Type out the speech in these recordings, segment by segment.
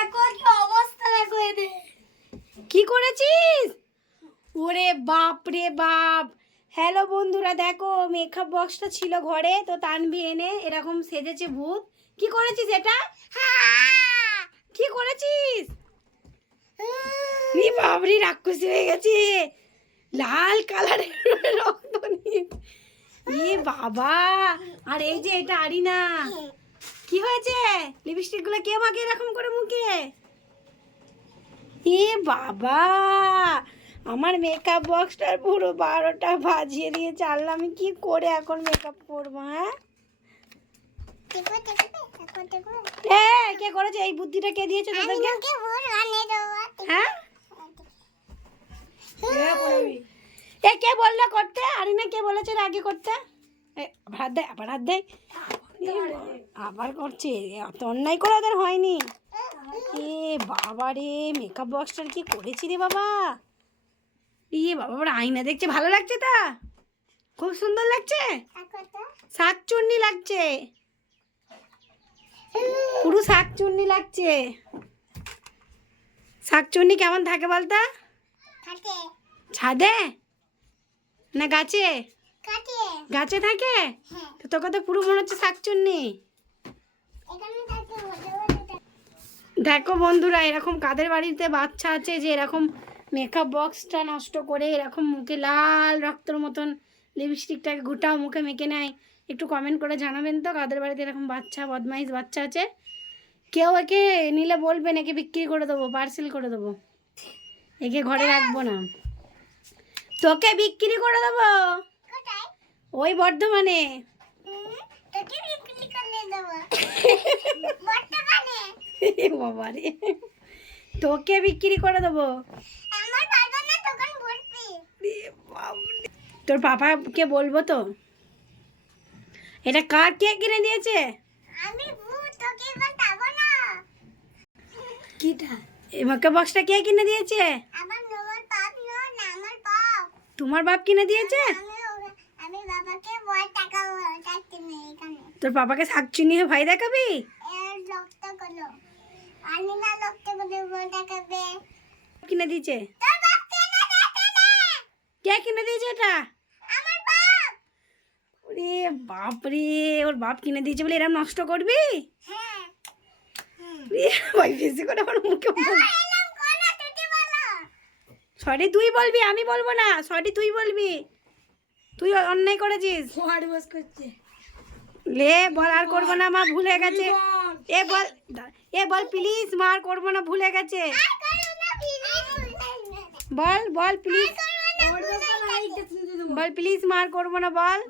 দেখো কি অবস্থা দেখো এদের। কি করেছিস? ওরে বাপ রে বাপ। হ্যালো বন্ধুরা দেখো মেকআপ বক্সটা ছিল ঘরে তো তানভি এনে এরকম সেজেছে ভূত। কি করেছিস এটা? কি করেছিস? নি বাবরি রাক্ষসী হয়ে গেছে। লাল কালারের রক্ত নিয়ে। বাবা আর এই যে এটা আরিনা। কি হয়েছে? লিপস্টিকগুলো কে মাকে এরকম করে মুখে? এ বাবা আমার মেকআপ বক্সটার পুরো বারোটা বাজিয়ে দিয়ে চাললাম আমি কি করে এখন মেকআপ করব হ্যাঁ? কে করেছে? এই বুদ্ধিটা কে দিয়েছে তোদেরকে? দেবো হ্যাঁ? এ কে বলল করতে? আরে না কে বলেছে আগে করতে? আবার দেয় আবার হাত দেয় আবার করছে? এত অন্যায় করে ওদের হয়নি। এ বাবা রে মেকআপ বক্সটার কি করেছি রে বাবা? ইয়ে বাবা আবার আয়না দেখছে ভালো লাগছে তা? খুব সুন্দর লাগছে? শাক চুন্নি লাগছে। পুরো শাক চুন্নি লাগছে। শাক চুন্নি কেমন থাকে বলতো? ছাদে? না গাছে? গাছে থাকে? হ্যাঁ। তো তোকে তো পুরো মনে হচ্ছে শাক চুন্নি এখানে থাকে বড় বড় দেখো বন্ধুরা এরকম কাদের বাড়িতে বাচ্চা আছে যে এরকম মেকআপ বক্সটা নষ্ট করে এরকম মুখে লাল রক্তর মতন লিপস্টিকটাকে গোটাও মুখে মেখে নেয়? একটু কমেন্ট করে জানাবেন তো কাদের বাড়িতে এরকম বাচ্চা বদমাইশ বাচ্চা আছে? কেউ একে নিলে বলবেন একে বিক্রি করে দেবো পার্সেল করে দেবো। একে ঘরে রাখব না। তোকে বিক্রি করে দেবো? ওই বর্ধমানে। হুম, তোকে বিক্রি করে দেবো। বর্তমানে বাবা রে তোকে বিক্রি করে দেবো আমার বাবা না তোর পাপাকে বলব তো। এটা কার কে কিনে দিয়েছে? কিটা? বক্সটা কে কিনে দিয়েছে? তোমার বাপ কিনে দিয়েছে আমি ওরা- আমি বাবাকে বড় টাকা চাইতে নেই এখানে তোর বাবাকে শাক চিনিয়ে ভাই দেখাবি? কিনে দিয়েছে। কে কিনে দিয়েছে এটা? ওরে বাপ রে ওর বাপ কিনে দিয়েছে বলে এরম নষ্ট করবি? ভাই বেশি করে আমার মুখে সরি তুই বলবি আমি বলব না। সরি তুই বলবি। তুই অন্যায় করেছিস? লে বল আর করব না মা ভুলে গেছে। এ বল এ বল প্লিজ মা আর করব না ভুলে গেছে। আর করো না প্লিজ বল বল প্লিজ বল প্লিজ মা আর করব না বল।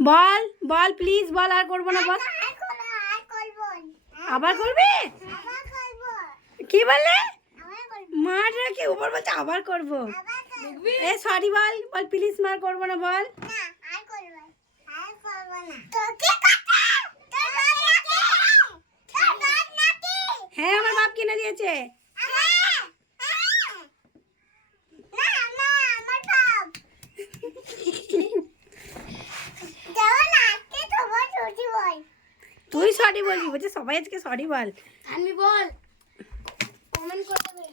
বল বল প্লিজ বল আর করব না বল। আবার করবি? কি বললে? আবার করব। মার কি উপর বলছে আবার করব। এ সরি বল বল প্লিজ মার করব না বল। না আর করব আর করব না। তোকে কথা তোর বাপ নাকি তোর বাপ নাকি হ্যাঁ আমার বাপ কিনে দিয়েছে। হ্যাঁ, হ্যাঁ। না না আমার বাপ। যাও না আজকে তোমার ছুটি বল। তুই সরি বলবি বলছে সবাই আজকে সরি বল। আমি বল কমেন্ট করে